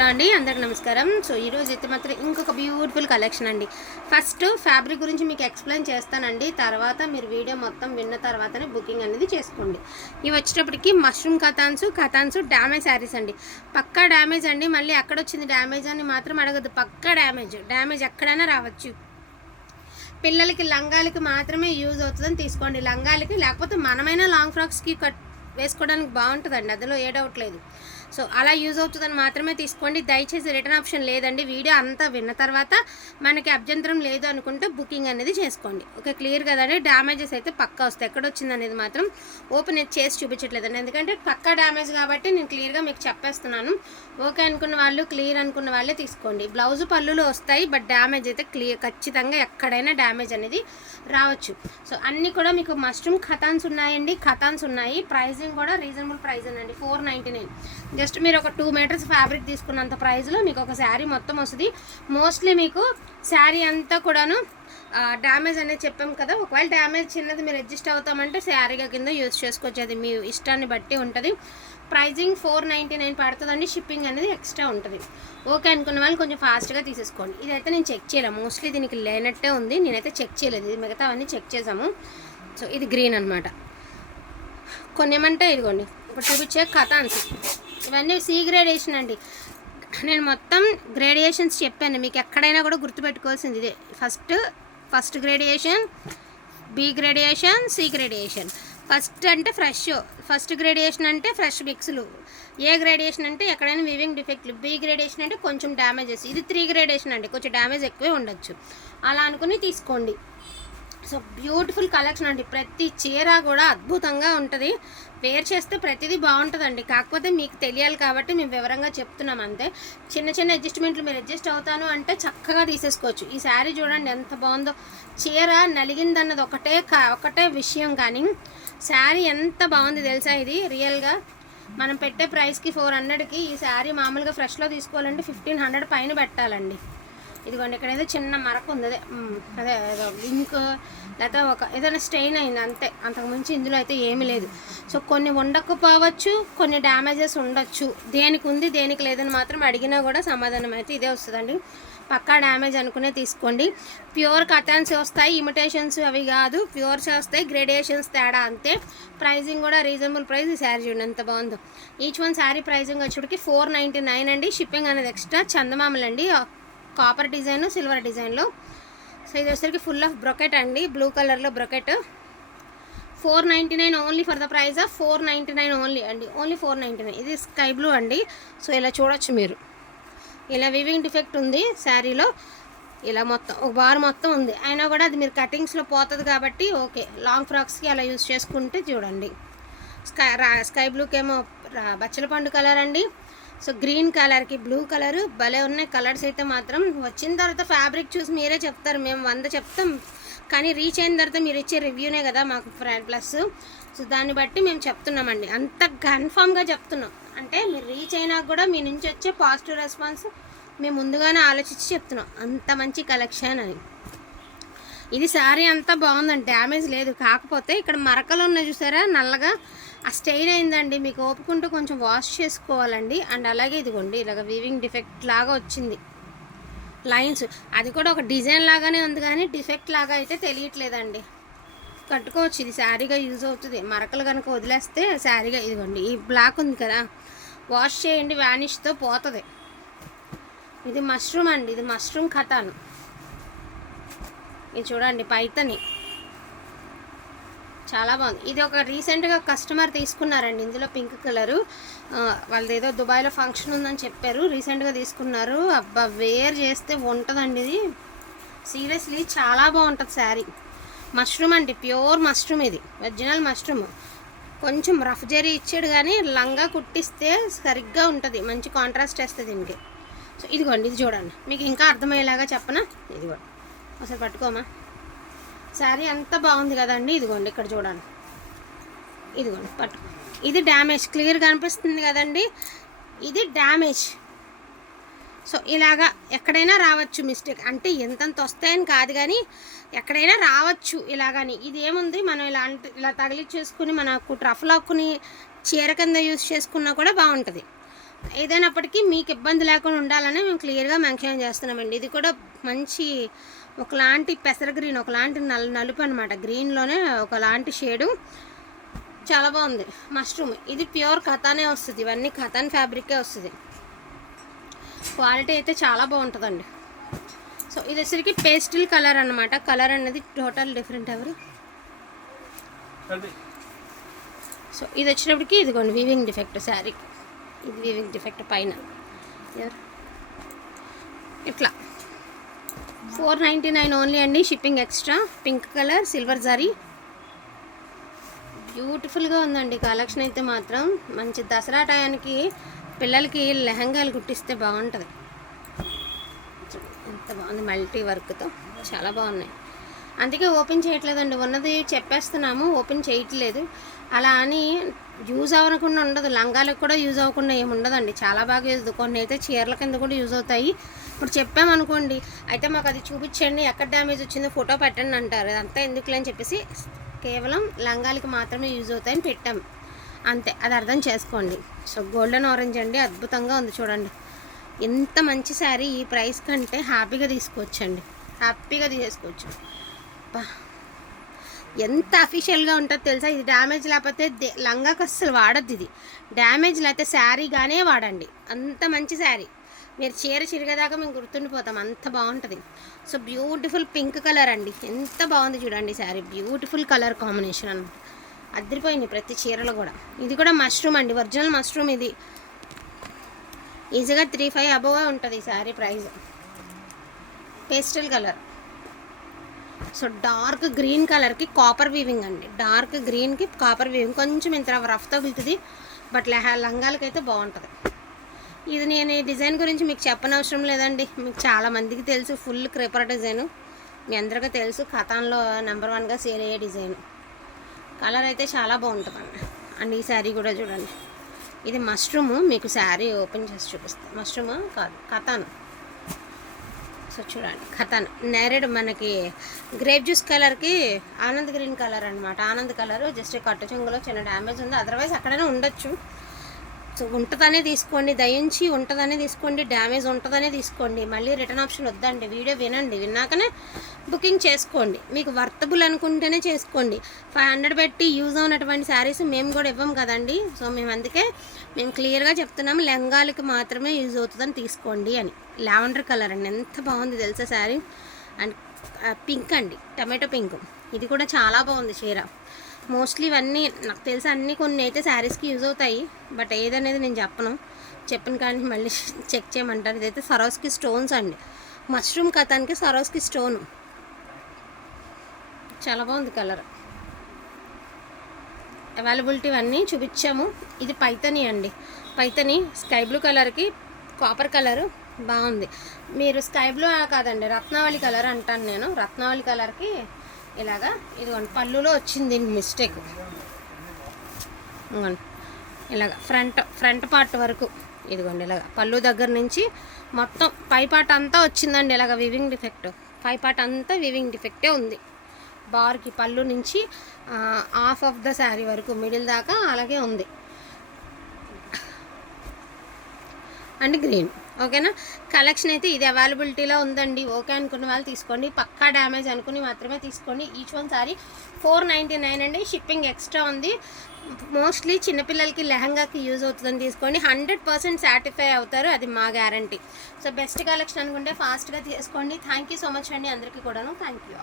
Hello అండి? అందరికి నమస్కారం. సో ఈరోజు అయితే మాత్రం ఇంకొక బ్యూటిఫుల్ కలెక్షన్ అండి. ఫస్ట్ ఫ్యాబ్రిక్ గురించి మీకు ఎక్స్ప్లెయిన్ చేస్తానండి. తర్వాత మీరు వీడియో మొత్తం విన్న తర్వాతనే బుకింగ్ అనేది చేసుకోండి. ఇవి వచ్చేటప్పటికి మష్రూమ్ కథాన్స్ కథాన్స్ డ్యామేజ్ శారీస్ అండి. పక్కా డ్యామేజ్ అండి. మళ్ళీ ఎక్కడొచ్చింది డ్యామేజ్ అని మాత్రం అడగదు పక్కా డ్యామేజ్ డ్యామేజ్ ఎక్కడైనా రావచ్చు. పిల్లలకి లంగాలకి మాత్రమే యూజ్ అవుతుందని తీసుకోండి. లంగాలకి లేకపోతే మనమైనా లాంగ్ ఫ్రాక్స్కి కట్ వేసుకోవడానికి బాగుంటుందండి. అందులో ఏ డౌట్ లేదు. సో అలా యూజ్ అవుతుందని మాత్రమే తీసుకోండి. దయచేసి రిటర్న్ ఆప్షన్ లేదండి. వీడియో అంతా విన్న తర్వాత మనకి అభ్యంతరం లేదు అనుకుంటే బుకింగ్ అనేది చేసుకోండి. ఓకే క్లియర్ కదండి. డ్యామేజెస్ అయితే పక్కా వస్తాయి. ఎక్కడ వచ్చింది అనేది మాత్రం ఓపెన్ చేసి చూపించట్లేదండి. ఎందుకంటే పక్కా డ్యామేజ్ కాబట్టి నేను క్లియర్గా మీకు చెప్పేస్తున్నాను. ఓకే అనుకున్న వాళ్ళు క్లియర్ అనుకున్న వాళ్ళే తీసుకోండి. బ్లౌజ్ పళ్ళులు వస్తాయి బట్ డ్యామేజ్ అయితే క్లియర్ ఖచ్చితంగా ఎక్కడైనా డ్యామేజ్ అనేది రావచ్చు. సో అన్నీ కూడా మీకు మష్రూమ్ ఖతాన్స్ ఉన్నాయండి. ఖతాన్స్ ఉన్నాయి. ప్రైజింగ్ కూడా రీజనబుల్ ప్రైస్ అండి. Four ninety nine. జస్ట్ మీరు ఒక టూ మీటర్స్ ఫ్యాబ్రిక్ తీసుకున్నంత ప్రైస్లో మీకు ఒక శారీ మొత్తం వస్తుంది. మోస్ట్లీ మీకు శారీ అంతా కూడాను డ్యామేజ్ అనేది చెప్పాం కదా. ఒకవేళ డ్యామేజ్ చిన్నది మీరు అడ్జస్ట్ అవుతామంటే శారీగా కింద యూజ్ చేసుకోవచ్చు. అది మీ ఇష్టాన్ని బట్టి ఉంటుంది. ప్రైజింగ్ ఫోర్ నైంటీ నైన్ పడుతుందండి. షిప్పింగ్ అనేది ఎక్స్ట్రా ఉంటుంది. ఓకే అనుకున్న వాళ్ళు కొంచెం ఫాస్ట్గా తీసేసుకోండి. ఇదైతే నేను చెక్ చేయలేము మోస్ట్లీ దీనికి లేనట్టే ఉంది. నేనైతే చెక్ చేయలేదు. ఇది మిగతా అవన్నీ చెక్ చేసాము సో ఇది గ్రీన్ అనమాట కొన్ని ఏమంటే ఇదిగోండి. ఇప్పుడు చూపించే కథాన్స్ ఇవన్నీ సి గ్రేడేషన్ అండి. నేను మొత్తం గ్రేడియేషన్స్ చెప్పాను. మీకు ఎక్కడైనా కూడా గుర్తుపెట్టుకోవాల్సింది ఇదే. First first gradation B gradation C gradation. First అంటే ఫ్రెష్. ఫస్ట్ గ్రేడియేషన్ అంటే ఫ్రెష్ మిక్స్లు. ఏ గ్రేడియేషన్ అంటే ఎక్కడైనా వివింగ్ డిఫెక్ట్లు బి గ్రేడియేషన్ అంటే కొంచెం డ్యామేజెస్ ఇది త్రీ గ్రేడియేషన్ అండి. కొంచెం డ్యామేజ్ ఎక్కువే ఉండొచ్చు. అలా అనుకుని తీసుకోండి. సో బ్యూటిఫుల్ కలెక్షన్ అండి. ప్రతి చీర కూడా అద్భుతంగా ఉంటుంది. వేర్ చేస్తే ప్రతిదీ బాగుంటుందండి. కాకపోతే మీకు తెలియాలి కాబట్టి మేము వివరంగా చెప్తున్నాం అంతే. చిన్న చిన్న అడ్జస్ట్మెంట్లు మీరు అడ్జస్ట్ అవుతాను అంటే చక్కగా తీసేసుకోవచ్చు. ఈ శారీ చూడండి ఎంత బాగుందో. చీర నలిగిందన్నది ఒకటే కా ఒకటే విషయం కానీ శారీ ఎంత బాగుంది తెలుసా ఇది? రియల్గా మనం పెట్టే ప్రైస్కి ఫోర్ హండ్రెడ్కి ఈ శారీ మామూలుగా ఫ్రెష్లో తీసుకోవాలంటే ఫిఫ్టీన్ హండ్రెడ్ పైన పెట్టాలండి. ఇదిగోండి ఇక్కడ ఏదో చిన్న మరక ఉంది. అదే అదే ఏదో ఇంక్ లేకపోతే ఒక ఏదైనా స్టెయిన్ అయింది అంతే. అంతకుమించి ఇందులో అయితే ఏమీ లేదు. సో కొన్ని ఉండకపోవచ్చు కొన్ని డ్యామేజెస్ ఉండొచ్చు. దేనికి ఉంది దేనికి లేదని మాత్రం అడిగినా కూడా సమాధానం అయితే ఇదే వస్తుందండి. పక్కా డ్యామేజ్ అనుకునే తీసుకోండి. ప్యూర్ కటన్స్ వస్తాయి ఇమిటేషన్స్ అవి కాదు. ప్యూర్స్ వస్తాయి గ్రేడియేషన్స్ తేడా అంతే. ప్రైజింగ్ కూడా రీజనబుల్ ప్రైస్. ఈ శారీ చూడండి ఎంత బాగుందో. ఈచ్ వన్ శారీ ప్రైజింగ్ వచ్చేటికి ఫోర్ నైంటీ నైన్ అండి. షిప్పింగ్ అనేది ఎక్స్ట్రా చందమామలండి. కాపర్ డిజైన్ సిల్వర్ డిజైన్లో. సో ఇది వచ్చేసరికి ఫుల్ ఆఫ్ బ్రొకెట్ అండి. బ్లూ కలర్లో brocade four ninety nine only for the price of four ninety nine only అండి. ఓన్లీ ఫోర్ నైంటీ నైన్ ఇది స్కై బ్లూ అండి. సో ఇలా చూడొచ్చు మీరు. ఇలా వివింగ్ డిఫెక్ట్ ఉంది శారీలో ఇలా మొత్తం ఒక బార్ మొత్తం ఉంది. అయినా కూడా అది మీరు కటింగ్స్లో పోతుంది కాబట్టి ఓకే లాంగ్ ఫ్రాక్స్కి అలా యూస్ చేసుకుంటే చూడండి. స్కై స్కై బ్లూకేమో రా- బచ్చల పండు కలర్ అండి. సో గ్రీన్ కలర్కి బ్లూ కలర్ భలే ఉన్నాయి కలర్స్ అయితే మాత్రం. వచ్చిన తర్వాత ఫ్యాబ్రిక్ చూసి మీరే చెప్తారు మేము వంద చెప్తాం. కానీ రీచ్ అయిన తర్వాత మీరు ఇచ్చే రివ్యూనే కదా మాకు ఫ్రెండ్ ప్లస్ సో దాన్ని బట్టి మేము చెప్తున్నామండి. అంత కన్ఫామ్గా చెప్తున్నాం. అంటే మీరు రీచ్ అయినా కూడా మీ నుంచి వచ్చే పాజిటివ్ రెస్పాన్స్ మేము ముందుగానే ఆలోచించి చెప్తున్నాం. అంత మంచి కలెక్షన్ అని ఇది శారీ అంతా బాగుందండి. డ్యామేజ్ లేదు. కాకపోతే ఇక్కడ మరకలు ఉన్నాయి చూసారా? నల్లగా ఆ స్టెయిన్ అయిందండి. మీకు ఓపుకుంటూ కొంచెం వాష్ చేసుకోవాలండి. అండ్ అలాగే ఇదిగోండి ఇలాగ వీవింగ్ డిఫెక్ట్ లాగా వచ్చింది. లైన్స్ అది కూడా ఒక డిజైన్ లాగానే ఉంది కానీ డిఫెక్ట్ లాగా అయితే తెలియట్లేదండి. కట్టుకోవచ్చు. ఇది శారీగా యూజ్ అవుతుంది. మరకలు కనుక వదిలేస్తే శారీగా ఇదిగోండి ఈ బ్లాక్ ఉంది కదా వాష్ చేయండి వ్యానిష్తో పోతుంది. ఇది మష్రూమ్ అండి. ఇది మష్రూమ్ కథాను ఇది చూడండి పైతని. చాలా బాగుంది. ఇది ఒక రీసెంట్గా కస్టమర్ తీసుకున్నారండి. ఇందులో పింక్ కలరు. వాళ్ళది ఏదో దుబాయ్లో ఫంక్షన్ ఉందని చెప్పారు. రీసెంట్గా తీసుకున్నారు. అబ్బా వేర్ చేస్తే ఉంటుందండి ఇది. సీరియస్లీ చాలా బాగుంటుంది శారీ. మష్రూమ్ అండి ప్యూర్ మష్రూమ్ ఇది. Original mushroom. కొంచెం రఫ్ జరీ ఇచ్చాడు కానీ లంగా కుట్టిస్తే సరిగ్గా ఉంటుంది. మంచి కాంట్రాస్ట్ వేస్తుంది దీనికి. సో ఇదిగోండి ఇది చూడండి. మీకు ఇంకా అర్థమయ్యేలాగా చెప్పనా? ఇదిగోండి ఒకసారి పట్టుకోమా? శారీ అంత బాగుంది కదండి. ఇదిగోండి ఇక్కడ చూడండి. ఇదిగోండి పట్టు ఇది డ్యామేజ్. క్లియర్ కనిపిస్తుంది కదండి. ఇది డ్యామేజ్. సో ఇలాగా ఎక్కడైనా రావచ్చు మిస్టేక్. అంటే ఎంతంత వస్తాయని కాదు కానీ ఎక్కడైనా రావచ్చు ఇలాగని. ఇది ఏముంది మనం ఇలా అంటే ఇలా తగిలిచ్చేసుకుని మనకు ట్రఫ్ లాక్కుని చీర కింద యూస్ చేసుకున్నా కూడా బాగుంటుంది. ఏదైనప్పటికీ మీకు ఇబ్బంది లేకుండా ఉండాలని మేము క్లియర్గా మెన్షన్ చేస్తున్నామండి. ఇది కూడా మంచి ఒకలాంటి పెసర గ్రీన్ ఒకలాంటి నల్ నలుపు అనమాట గ్రీన్లోనే ఒకలాంటి షేడు చాలా బాగుంది. మష్రూమ్ ఇది ప్యూర్ కథానే వస్తుంది. ఇవన్నీ కథాన్ ఫ్యాబ్రికే వస్తుంది. క్వాలిటీ అయితే చాలా బాగుంటుందండి. సో ఇది వచ్చరికి పేస్టిల్ కలర్ అనమాట కలర్ అనేది టోటల్ డిఫరెంట్ ఎవరు? సో ఇది వచ్చినప్పటికి ఇదిగోండి వీవింగ్ డిఫెక్ట్ శారీ ఇది వీవింగ్ డిఫెక్ట్ పైన. ఎవరు? ఇట్లా. ఫోర్ నైంటీ నైన్ ఓన్లీ అండి shipping extra pink colour silver zari. బ్యూటిఫుల్గా ఉందండి కలెక్షన్ అయితే మాత్రం. మంచి దసరా టయానికి పిల్లలకి లెహంగాలు కుట్టిస్తే బాగుంటుంది. ఎంత బాగుంది మల్టీ వర్క్తో. చాలా బాగున్నాయి. అందుకే ఓపెన్ చేయట్లేదండి. ఉన్నది చెప్పేస్తున్నాము ఓపెన్ చేయట్లేదు. అలా అని యూజ్ అవ్వకుండా ఉండదు. లంగాలకు కూడా యూజ్ అవ్వకుండా ఏమి ఉండదండి. చాలా బాగా యూజ్ కొన్ని అయితే చీరల కింద కూడా యూజ్ అవుతాయి. ఇప్పుడు చెప్పామనుకోండి అయితే మాకు అది చూపించండి ఎక్కడ డ్యామేజ్ వచ్చిందో ఫోటో పెట్టండి అంటారు. అదంతా ఎందుకులే అని చెప్పేసి కేవలం లంగాలకి మాత్రమే యూజ్ అవుతాయని పెట్టాం. అంతే. అది అర్థం చేసుకోండి. సో గోల్డెన్ ఆరెంజ్ అండి. అద్భుతంగా ఉంది చూడండి. ఎంత మంచి శారీ ఈ ప్రైస్ కంటే హ్యాపీగా తీసుకోవచ్చండి. హ్యాపీగా తీసేసుకోవచ్చు. అబ్బా. ఎంత అఫీషియల్గా ఉంటుందో తెలుసా? ఇది డ్యామేజ్ లేకపోతే దే- లంగాకి అస్సలు వాడద్దు ఇది. డ్యామేజ్ లేకపోతే శారీగానే వాడండి. అంత మంచి శారీ. మీరు చీర చిరిగేదాకా మేము గుర్తుండిపోతాం. అంత బాగుంటుంది. సో బ్యూటిఫుల్ పింక్ కలర్ అండి. ఎంత బాగుంది చూడండి శారీ. బ్యూటిఫుల్ కలర్ కాంబినేషన్ అనమాట అద్దరిపోయింది ప్రతి చీరలో కూడా. ఇది కూడా మష్రూమ్ అండి. ఒరిజినల్ మష్రూమ్ ఇది. ఈజీగా త్రీ ఫైవ్ అబోవ్ ఉంటుంది ఈ sari price. Pastel colour so dark green కలర్కి కాపర్ వీవింగ్ అండి. డార్క్ గ్రీన్కి కాపర్ వీవింగ్. కొంచెం ఇంత రఫ్ తగులుతుంది బట్ లెహ లంగాలకైతే బాగుంటుంది. ఇది నేను ఈ డిజైన్ గురించి మీకు చెప్పనవసరం లేదండి. మీకు చాలా మందికి తెలుసు ఫుల్ క్రిపర్ డిజైను. మీ అందరికీ తెలుసు కథాన్లో నెంబర్ వన్గా సేల్ అయ్యే డిజైన్. కలర్ అయితే చాలా బాగుంటుందండి. అండ్ ఈ శారీ కూడా చూడండి. ఇది మష్రూమ్ మీకు శారీ ఓపెన్ చేసి చూపిస్తాను మష్రూమ్? కాదు కథాను సో చూడండి ఖతాన్ నేరేడు మనకి గ్రేప్ జ్యూస్ కలర్కి ఆనంద్ గ్రీన్ కలర్ అనమాట ఆనంద్ కలర్ జస్ట్ కట్టు చెంగులో చిన్న డ్యామేజ్ ఉంది. అదర్వైజ్ అక్కడనే ఉండొచ్చు. ఉంటుందనే తీసుకోండి దయించి ఉంటుందనే తీసుకోండి డ్యామేజ్ ఉంటుందనే తీసుకోండి. మళ్ళీ రిటర్న్ ఆప్షన్ వద్దండి వీడియో వినండి. విన్నాకనే బుకింగ్ చేసుకోండి. మీకు వర్తబుల్ అనుకుంటేనే చేసుకోండి. ఫైవ్ హండ్రెడ్ పెట్టి యూజ్ అవునటువంటి శారీస్ మేము కూడా ఇవ్వం కదండి. సో మేము అందుకే మేము క్లియర్గా చెప్తున్నాము లెంగాలకి మాత్రమే యూజ్ అవుతుందని తీసుకోండి అని. లావెండర్ కలర్ అండి ఎంత బాగుంది తెలుసా శారీ? అండ్ పింక్ అండి టమాటో పింక్. ఇది కూడా చాలా బాగుంది చీర. మోస్ట్లీ ఇవన్నీ నాకు తెలిసి అన్నీ కొన్ని అయితే శారీస్కి యూజ్ అవుతాయి. బట్ ఏదనేది నేను చెప్పను. చెప్పిన కానీ మళ్ళీ చెక్ చేయమంటారు. ఇదైతే సరోస్కి స్టోన్స్ అండి. మష్రూమ్ కథానికి సరోస్కి స్టోన్ చాలా బాగుంది కలర్ అవైలబిలిటీ అన్నీ చూపించాము. ఇది పైతని అండి. పైతని స్కై బ్లూ కలర్కి కాపర్ కలర్ బాగుంది. మీరు స్కై బ్లూ కాదండి రత్నావళి కలర్ అంటాను నేను. రత్నావళి కలర్కి ఇలాగా ఇదిగోండి పళ్ళులో వచ్చింది మిస్టేక్ ఇలాగ ఫ్రంట్ ఫ్రంట్ పార్ట్ వరకు ఇదిగోండి ఇలాగ పళ్ళు దగ్గర నుంచి మొత్తం పై పార్ట్ అంతా వచ్చిందండి ఇలాగ వివింగ్ డిఫెక్ట్ పై పార్ట్ అంతా వివింగ్ డిఫెక్టే ఉంది. బార్కి పళ్ళు నుంచి హాఫ్ ఆఫ్ ద శారీ వరకు మిడిల్ దాకా అలాగే ఉంది. అండ్ గ్రీన్ ఓకేనా? కలెక్షన్ అయితే ఇది అవైలబిలిటీలో ఉందండి. ఓకే అనుకున్న వాళ్ళు తీసుకోండి. పక్కా డ్యామేజ్ అనుకుని మాత్రమే తీసుకోండి. Each one sorry four ninety nine అండి. షిప్పింగ్ ఎక్స్ట్రా ఉంది. మోస్ట్లీ చిన్నపిల్లలకి లెహంగాకి యూజ్ అవుతుందని తీసుకోండి. హండ్రెడ్ పర్సెంట్ సాటిస్ఫై అవుతారు. అది మా గ్యారంటీ సో బెస్ట్ కలెక్షన్ అనుకుంటే ఫాస్ట్గా తీసుకోండి. థ్యాంక్ యూ సో మచ్ అండి. అందరికీ కూడాను. Thank you